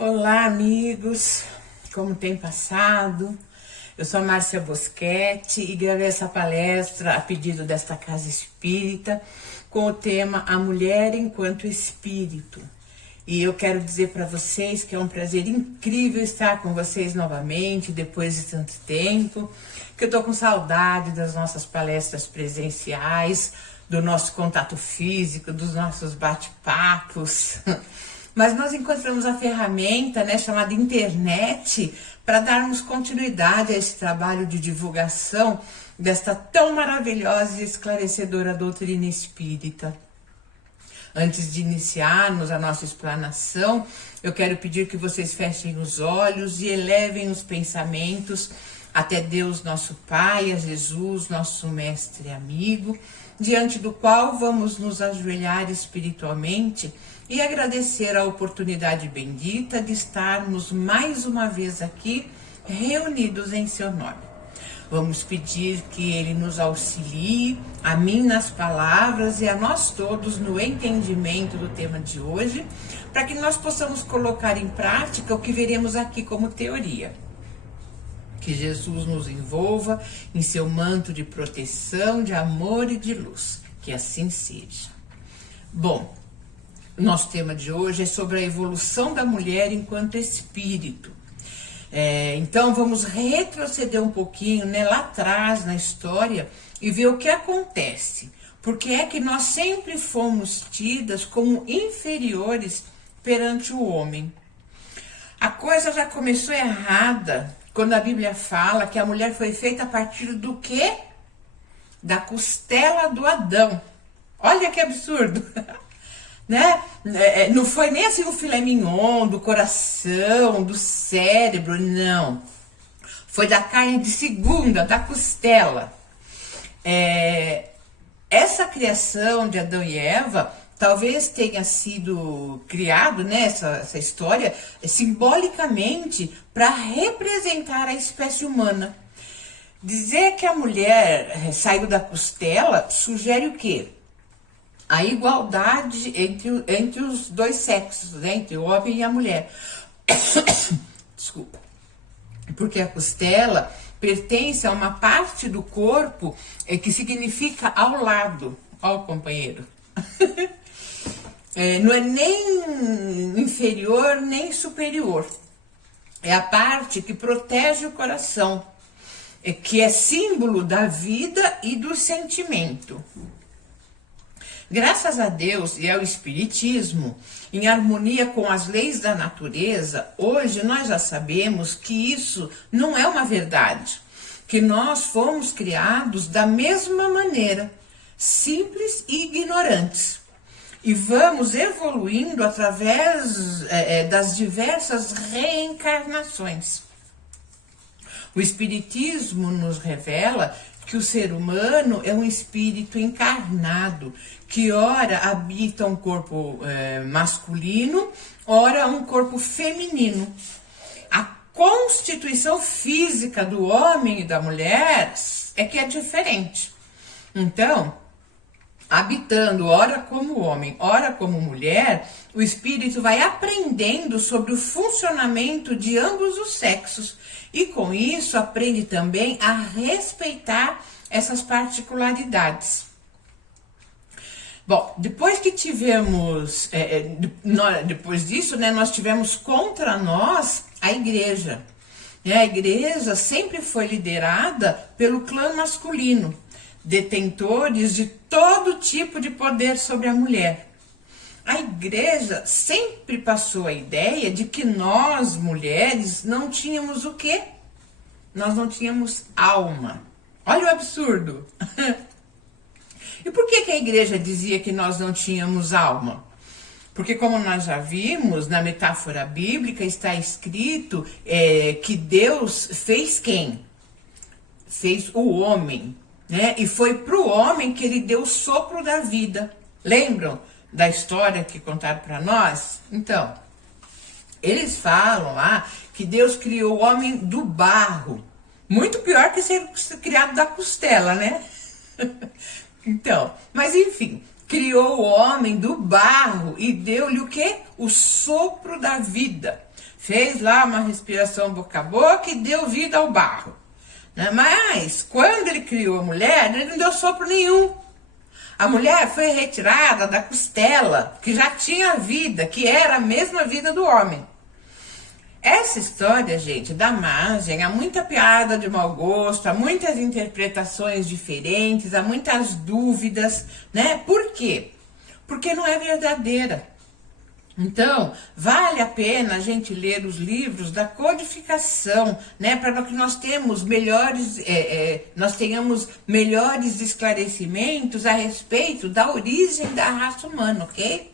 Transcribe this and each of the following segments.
Olá, amigos, como tem passado? Eu sou a Márcia Boschetti e gravei essa palestra a pedido desta Casa Espírita com o tema A Mulher Enquanto Espírito. E eu quero dizer para vocês que é um prazer incrível estar com vocês novamente, depois de tanto tempo, que eu tô com saudade das nossas palestras presenciais, do nosso contato físico, dos nossos bate-papos. Mas nós encontramos a ferramenta, chamada internet, para darmos continuidade a esse trabalho de divulgação desta tão maravilhosa e esclarecedora doutrina espírita. Antes de iniciarmos a nossa explanação, eu quero pedir que vocês fechem os olhos e elevem os pensamentos até Deus nosso Pai, a Jesus, nosso mestre e amigo, diante do qual vamos nos ajoelhar espiritualmente e agradecer a oportunidade bendita de estarmos mais uma vez aqui reunidos em seu nome. Vamos pedir que Ele nos auxilie, a mim nas palavras e a nós todos no entendimento do tema de hoje, para que nós possamos colocar em prática o que veremos aqui como teoria. Que Jesus nos envolva em seu manto de proteção, de amor e de luz. Que assim seja. Bom, o nosso tema de hoje é sobre a evolução da mulher enquanto espírito. Então vamos retroceder um pouquinho lá atrás na história e ver o que acontece. Porque é que nós sempre fomos tidas como inferiores perante o homem. A coisa já começou errada quando a Bíblia fala que a mulher foi feita a partir do quê? Da costela do Adão. Olha que absurdo! Não foi nem assim o filé mignon, do coração, do cérebro, não. Foi da carne de segunda, da costela. Essa criação de Adão e Eva talvez tenha sido criado, essa história, simbolicamente para representar a espécie humana. Dizer que a mulher saiu da costela sugere o quê? A igualdade entre os dois sexos, entre o homem e a mulher. Desculpa. Porque a costela pertence a uma parte do corpo que significa ao lado. Ó, o companheiro. Não é nem inferior nem superior. É a parte que protege o coração, que é símbolo da vida e do sentimento. Graças a Deus e ao Espiritismo, em harmonia com as leis da natureza, hoje nós já sabemos que isso não é uma verdade, que nós fomos criados da mesma maneira, simples e ignorantes. E vamos evoluindo através das diversas reencarnações. O Espiritismo nos revela que o ser humano é um espírito encarnado, que ora habita um corpo masculino, ora um corpo feminino. A constituição física do homem e da mulher é que é diferente. Então, habitando ora como homem, ora como mulher, o espírito vai aprendendo sobre o funcionamento de ambos os sexos e com isso aprende também a respeitar essas particularidades. Bom, depois que tivemos, depois disso, nós tivemos contra nós a igreja. A igreja sempre foi liderada pelo clã masculino, detentores de todo tipo de poder sobre a mulher. A igreja sempre passou a ideia de que nós, mulheres, não tínhamos o quê? Nós não tínhamos alma. Olha o absurdo! E por que a igreja dizia que nós não tínhamos alma? Porque, como nós já vimos, na metáfora bíblica está escrito que Deus fez quem? Fez o homem. E foi para o homem que ele deu o sopro da vida. Lembram da história que contaram para nós? Então, eles falam lá que Deus criou o homem do barro. Muito pior que ser criado da costela, Então, mas enfim, criou o homem do barro e deu-lhe o quê? O sopro da vida. fez lá uma respiração boca a boca e deu vida ao barro. Né? Mas, quando ele criou a mulher, ele não deu sopro nenhum. A mulher foi retirada da costela, que já tinha vida, que era a mesma vida do homem. Essa história, gente, dá margem a muita piada de mau gosto, a muitas interpretações diferentes, a muitas dúvidas, né? Por quê? Porque não é verdadeira. Então, vale a pena a gente ler os livros da codificação, né? Para que nós tenhamos melhores esclarecimentos a respeito da origem da raça humana, ok?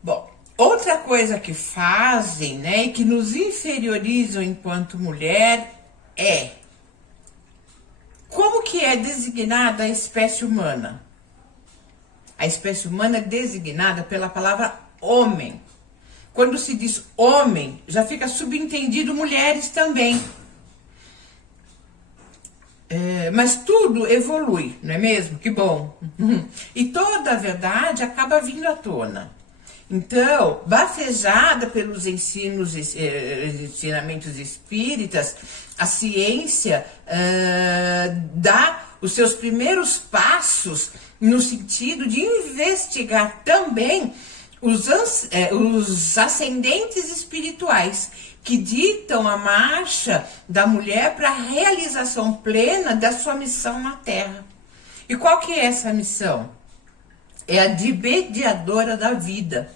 Bom, outra coisa que fazem, né, e que nos inferiorizam enquanto mulher é como que é designada a espécie humana? A espécie humana é designada pela palavra homem. Quando se diz homem, já fica subentendido mulheres também. Mas tudo evolui, não é mesmo? Que bom. E toda a verdade acaba vindo à tona. Então, bafejada pelos ensinamentos espíritas, a ciência dá os seus primeiros passos no sentido de investigar também os ascendentes espirituais que ditam a marcha da mulher para a realização plena da sua missão na Terra. E qual que é essa missão? É a de mediadora da vida,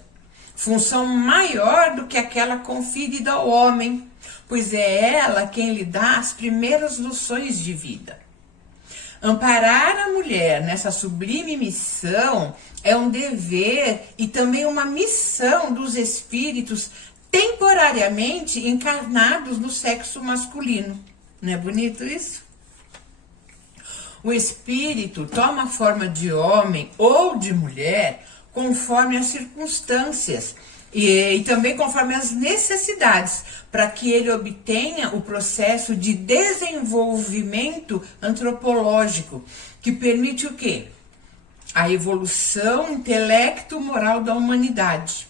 função maior do que aquela conferida ao homem, pois é ela quem lhe dá as primeiras noções de vida. Amparar a mulher nessa sublime missão é um dever e também uma missão dos espíritos temporariamente encarnados no sexo masculino. Não é bonito isso? O espírito toma a forma de homem ou de mulher conforme as circunstâncias e também conforme as necessidades, para que ele obtenha o processo de desenvolvimento antropológico, que permite o quê? A evolução intelecto-moral da humanidade.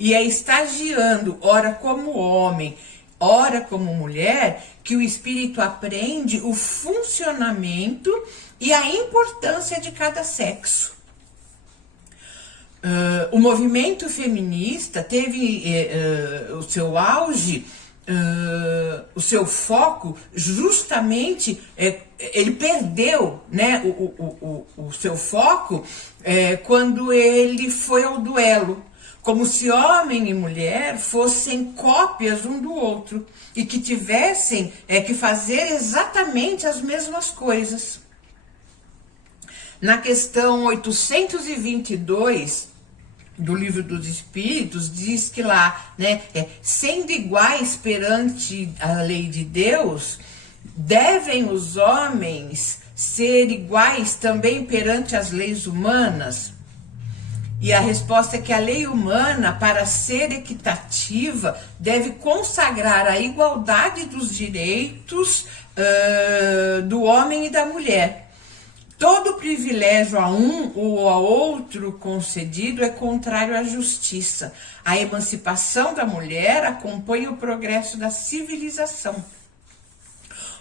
E é estagiando, ora como homem, ora como mulher, que o espírito aprende o funcionamento e a importância de cada sexo. O movimento feminista teve o seu auge, o seu foco, justamente, ele perdeu, né, o seu foco quando ele foi ao duelo, como se homem e mulher fossem cópias um do outro e que tivessem que fazer exatamente as mesmas coisas. Na questão 822 do Livro dos Espíritos, diz que lá, né, sendo iguais perante a lei de Deus, devem os homens ser iguais também perante as leis humanas? E a resposta é que a lei humana, para ser equitativa, deve consagrar a igualdade dos direitos do homem e da mulher. Todo privilégio a um ou a outro concedido é contrário à justiça. A emancipação da mulher acompanha o progresso da civilização.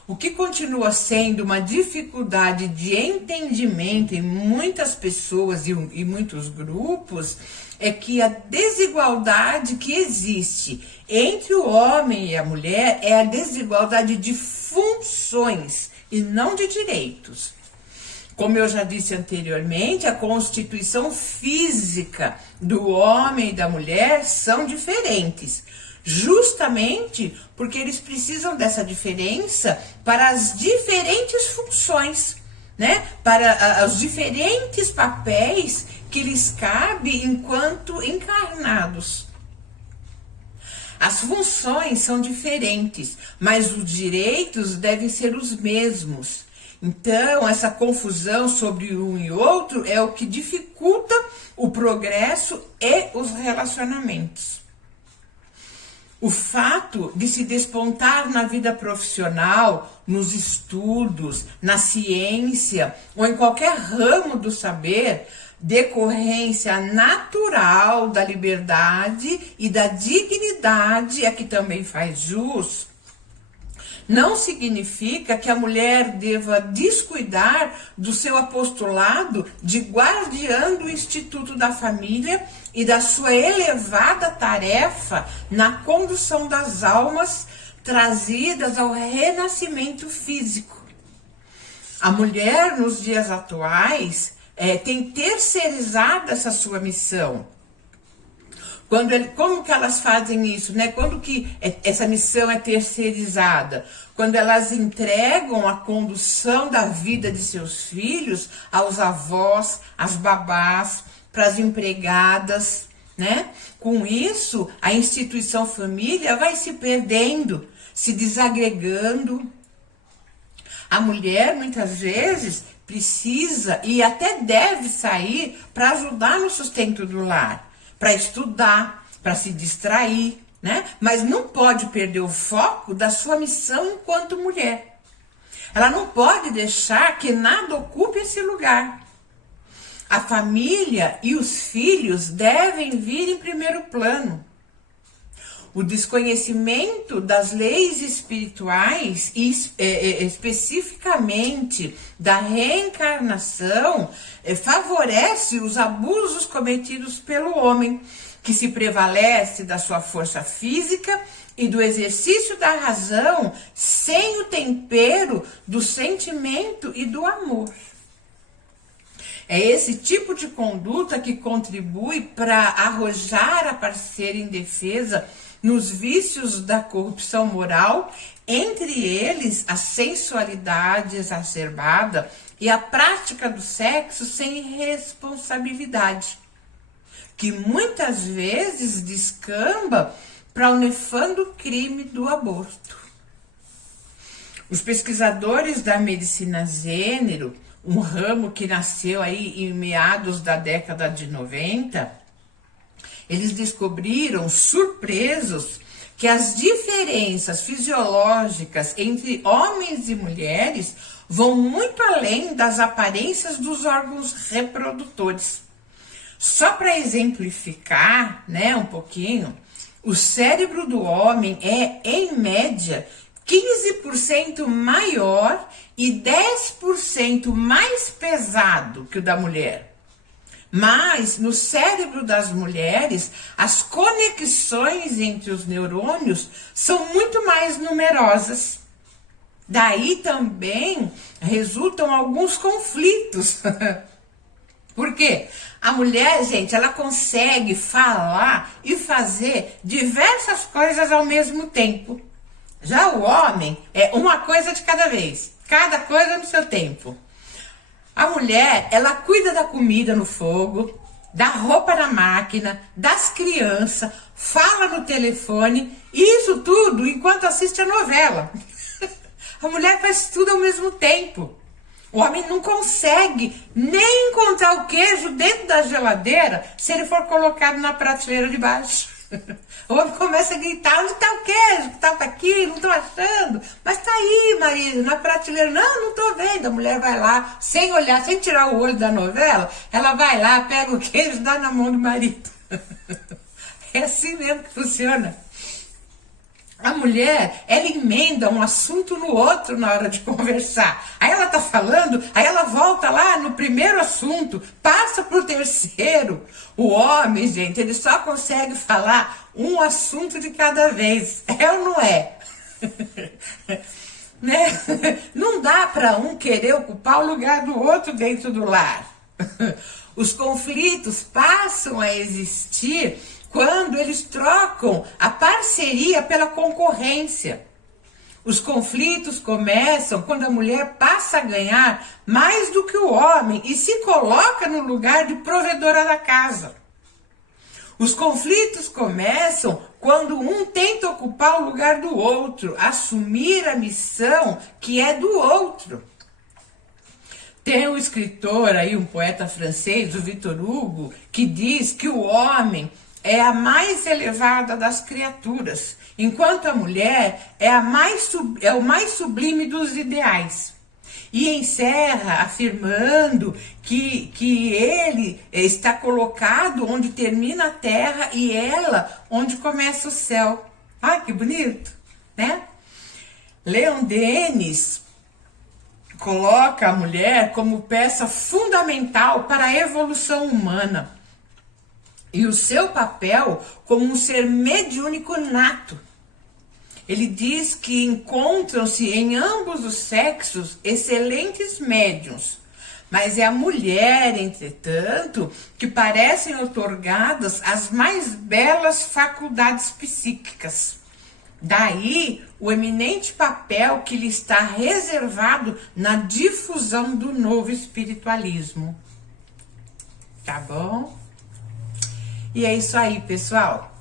O que continua sendo uma dificuldade de entendimento em muitas pessoas e muitos grupos é que a desigualdade que existe entre o homem e a mulher é a desigualdade de funções e não de direitos. Como eu já disse anteriormente, a constituição física do homem e da mulher são diferentes, justamente porque eles precisam dessa diferença para as diferentes funções, né? Para os diferentes papéis que lhes cabe enquanto encarnados. As funções são diferentes, mas os direitos devem ser os mesmos. Então, essa confusão sobre um e outro é o que dificulta o progresso e os relacionamentos. O fato de se despontar na vida profissional, nos estudos, na ciência ou em qualquer ramo do saber, decorrência natural da liberdade e da dignidade a que também faz jus, não significa que a mulher deva descuidar do seu apostolado de guardiã do Instituto da Família e da sua elevada tarefa na condução das almas trazidas ao renascimento físico. A mulher, nos dias atuais, tem terceirizado essa sua missão. Como que elas fazem isso, né? Quando que essa missão é terceirizada? Quando elas entregam a condução da vida de seus filhos aos avós, às babás, para as empregadas, né? Com isso, a instituição família vai se perdendo, se desagregando. A mulher, muitas vezes, precisa e até deve sair para ajudar no sustento do lar, para estudar, para se distrair, né? Mas não pode perder o foco da sua missão enquanto mulher. Ela não pode deixar que nada ocupe esse lugar. A família e os filhos devem vir em primeiro plano. O desconhecimento das leis espirituais e especificamente da reencarnação favorece os abusos cometidos pelo homem, que se prevalece da sua força física e do exercício da razão sem o tempero do sentimento e do amor. É esse tipo de conduta que contribui para arrojar a parceira indefesa nos vícios da corrupção moral, entre eles a sensualidade exacerbada e a prática do sexo sem responsabilidade, que muitas vezes descamba para o nefando crime do aborto. Os pesquisadores da medicina gênero, um ramo que nasceu aí em meados da década de 90, eles descobriram, surpresos, que as diferenças fisiológicas entre homens e mulheres vão muito além das aparências dos órgãos reprodutores. Só para exemplificar, né, um pouquinho, o cérebro do homem é, em média, 15% maior e 10% mais pesado que o da mulher. Mas no cérebro das mulheres, as conexões entre os neurônios são muito mais numerosas. Daí também resultam alguns conflitos. Por quê? A mulher, gente, ela consegue falar e fazer diversas coisas ao mesmo tempo. Já o homem é uma coisa de cada vez, cada coisa no seu tempo. A mulher, ela cuida da comida no fogo, da roupa na máquina, das crianças, fala no telefone, e isso tudo enquanto assiste a novela. A mulher faz tudo ao mesmo tempo. O homem não consegue nem encontrar o queijo dentro da geladeira se ele for colocado na prateleira de baixo. O homem começa a gritar: onde está o queijo? Que estava aqui, não estou achando. Mas está aí, marido, na prateleira. Não estou vendo. A mulher vai lá, sem olhar, sem tirar o olho da novela, ela vai lá, pega o queijo e dá na mão do marido. É assim mesmo que funciona. A mulher, ela emenda um assunto no outro na hora de conversar. Aí ela tá falando, aí ela volta lá no primeiro assunto, passa pro terceiro. O homem, gente, ele só consegue falar um assunto de cada vez. É ou não é? Né? Não dá para um querer ocupar o lugar do outro dentro do lar. Os conflitos passam a existir quando eles trocam a parceria pela concorrência. Os conflitos começam quando a mulher passa a ganhar mais do que o homem e se coloca no lugar de provedora da casa. Os conflitos começam quando um tenta ocupar o lugar do outro, assumir a missão que é do outro. Tem um escritor aí, um poeta francês, o Victor Hugo, que diz que o homem é a mais elevada das criaturas, enquanto a mulher é o mais sublime dos ideais. E encerra afirmando que ele está colocado onde termina a terra e ela onde começa o céu. Ah, que bonito, né? Leon Denis coloca a mulher como peça fundamental para a evolução humana e o seu papel como um ser mediúnico nato. Ele diz que encontram-se em ambos os sexos excelentes médiuns, mas é a mulher, entretanto, que parecem outorgadas as mais belas faculdades psíquicas. Daí o eminente papel que lhe está reservado na difusão do novo espiritualismo. Tá bom? E é isso aí, pessoal.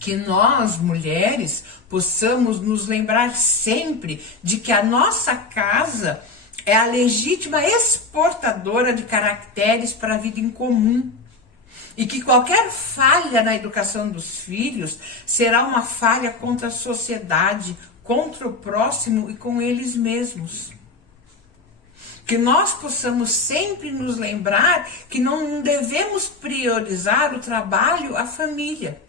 Que nós, mulheres, possamos nos lembrar sempre de que a nossa casa é a legítima exportadora de caracteres para a vida em comum. E que qualquer falha na educação dos filhos será uma falha contra a sociedade, contra o próximo e com eles mesmos. Que nós possamos sempre nos lembrar que não devemos priorizar o trabalho, a família.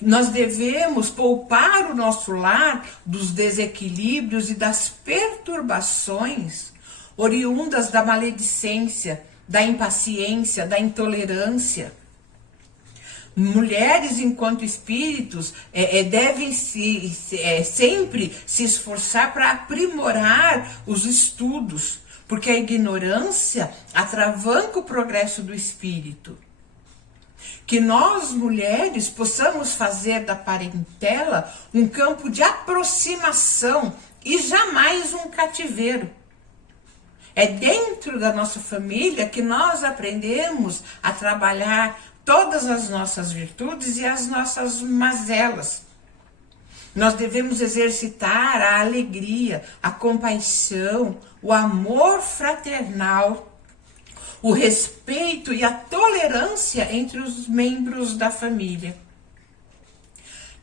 Nós devemos poupar o nosso lar dos desequilíbrios e das perturbações oriundas da maledicência, da impaciência, da intolerância. Mulheres, enquanto espíritos, devem sempre se esforçar para aprimorar os estudos, porque a ignorância atravanca o progresso do espírito. Que nós, mulheres, possamos fazer da parentela um campo de aproximação e jamais um cativeiro. É dentro da nossa família que nós aprendemos a trabalhar todas as nossas virtudes e as nossas mazelas. Nós devemos exercitar a alegria, a compaixão, o amor fraternal, o respeito e a tolerância entre os membros da família.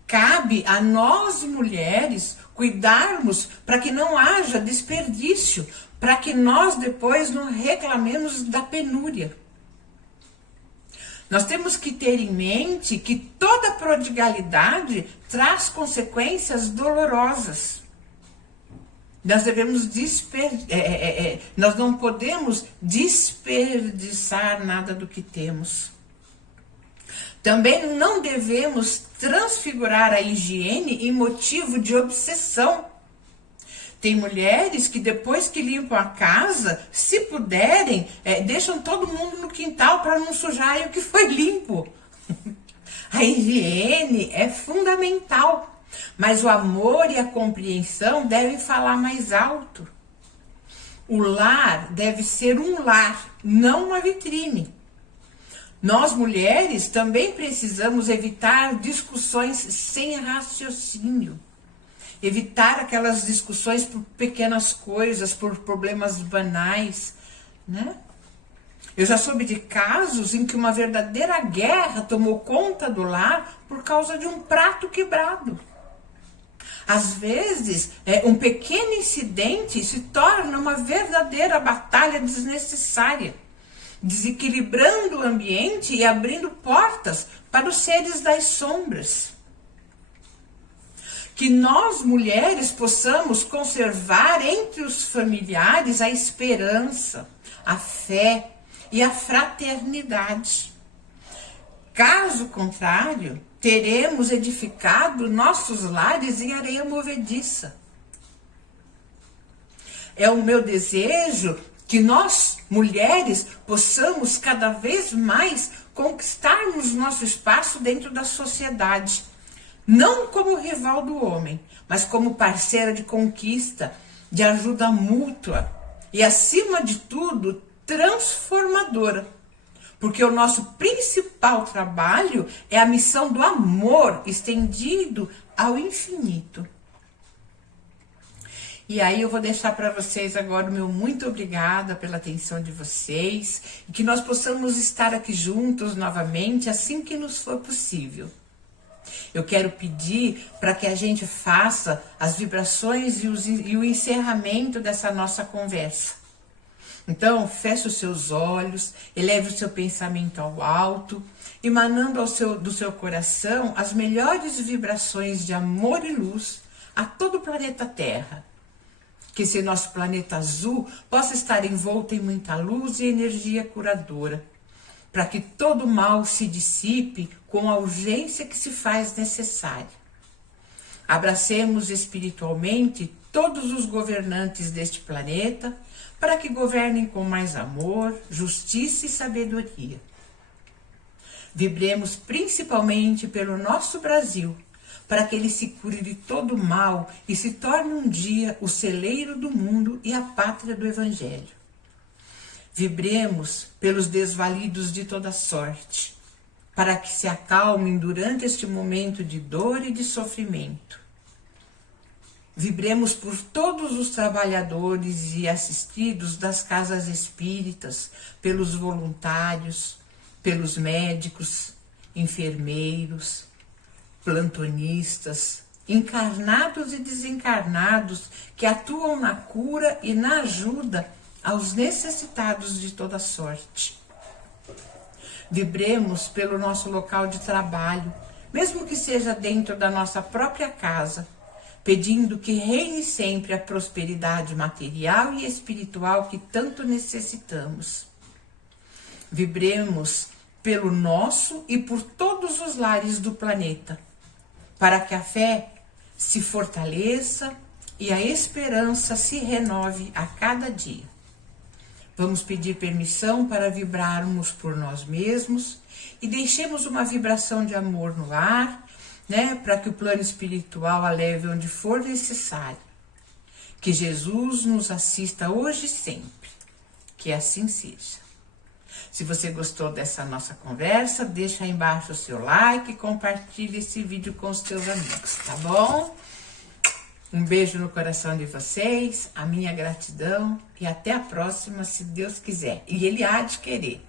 Cabe a nós, mulheres, cuidarmos para que não haja desperdício, para que nós depois não reclamemos da penúria. Nós temos que ter em mente que toda prodigalidade traz consequências dolorosas. Nós não podemos desperdiçar nada do que temos. Também não devemos transfigurar a higiene em motivo de obsessão. Tem mulheres que depois que limpam a casa, se puderem, deixam todo mundo no quintal para não sujar o que foi limpo. A higiene é fundamental. Mas o amor e a compreensão devem falar mais alto. O lar deve ser um lar, não uma vitrine. Nós, mulheres, também precisamos evitar discussões sem raciocínio. Evitar aquelas discussões por pequenas coisas, por problemas banais, né? Eu já soube de casos em que uma verdadeira guerra tomou conta do lar por causa de um prato quebrado. Às vezes, um pequeno incidente se torna uma verdadeira batalha desnecessária, desequilibrando o ambiente e abrindo portas para os seres das sombras. Que nós, mulheres, possamos conservar entre os familiares a esperança, a fé e a fraternidade. Caso contrário, teremos edificado nossos lares em areia movediça. É o meu desejo que nós, mulheres, possamos cada vez mais conquistarmos nosso espaço dentro da sociedade. Não como rival do homem, mas como parceira de conquista, de ajuda mútua e, acima de tudo, transformadora. Porque o nosso principal trabalho é a missão do amor estendido ao infinito. E aí eu vou deixar para vocês agora o meu muito obrigada pela atenção de vocês e que nós possamos estar aqui juntos novamente assim que nos for possível. Eu quero pedir para que a gente faça as vibrações e o encerramento dessa nossa conversa. Então, feche os seus olhos, eleve o seu pensamento ao alto, emanando do seu coração as melhores vibrações de amor e luz a todo o planeta Terra. Que esse nosso planeta azul possa estar envolto em muita luz e energia curadora, para que todo mal se dissipe com a urgência que se faz necessária. Abracemos espiritualmente todos os governantes deste planeta, para que governem com mais amor, justiça e sabedoria. Vibremos principalmente pelo nosso Brasil, para que ele se cure de todo mal e se torne um dia o celeiro do mundo e a pátria do Evangelho. Vibremos pelos desvalidos de toda sorte, para que se acalmem durante este momento de dor e de sofrimento. Vibremos por todos os trabalhadores e assistidos das casas espíritas, pelos voluntários, pelos médicos, enfermeiros, plantonistas, encarnados e desencarnados que atuam na cura e na ajuda aos necessitados de toda sorte. Vibremos pelo nosso local de trabalho, mesmo que seja dentro da nossa própria casa, pedindo que reine sempre a prosperidade material e espiritual que tanto necessitamos. Vibremos pelo nosso e por todos os lares do planeta, para que a fé se fortaleça e a esperança se renove a cada dia. Vamos pedir permissão para vibrarmos por nós mesmos e deixemos uma vibração de amor no ar, para que o plano espiritual a leve onde for necessário. Que Jesus nos assista hoje e sempre. Que assim seja. Se você gostou dessa nossa conversa, deixa aí embaixo o seu like e compartilhe esse vídeo com os seus amigos, tá bom? Um beijo no coração de vocês, a minha gratidão e até a próxima, se Deus quiser. E Ele há de querer.